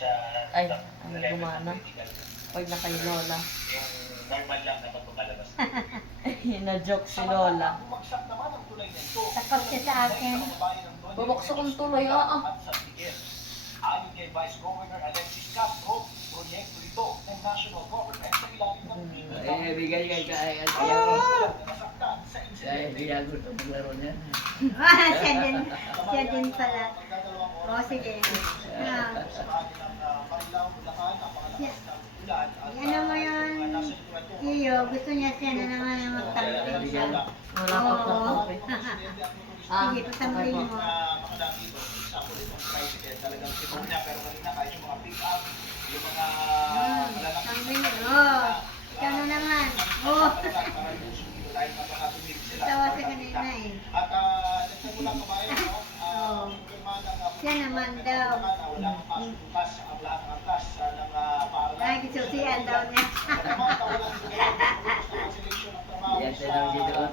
Ay, ang gumana. Pag na kay Lola. Yung normal lang na pagpamalabas. Na-joke si Lola. Takot siya sa akin. Bubukso kong tuloy, oo. Ayon kay Vice Governor Alexis Castro, proyekto ito ng national government sa ilalim ng Ay, bigay kay kaya ko. nasaktan sa Kaya insidente. bigyan ko itong maglaro niya. Siya din pala. O, sige. Ah. Ano mo yun, Iyo, gusto niya siya na naman ang magtampi. Wala pa po kape. Sige, patampi mo. Talagang sipon niya, pero kanina kahit yung mga pick-up, yung mga Tampi mo. Oh, ikaw na naman. Oh, dahil napakatulig sila. tawa sa kanina eh. At nagsagulang kabayan, Oh, siya naman daw. wala kang pasubukas ang lahat ng angkas ng paaralan. Ay, kisusian daw niya. Yan, tanong dito.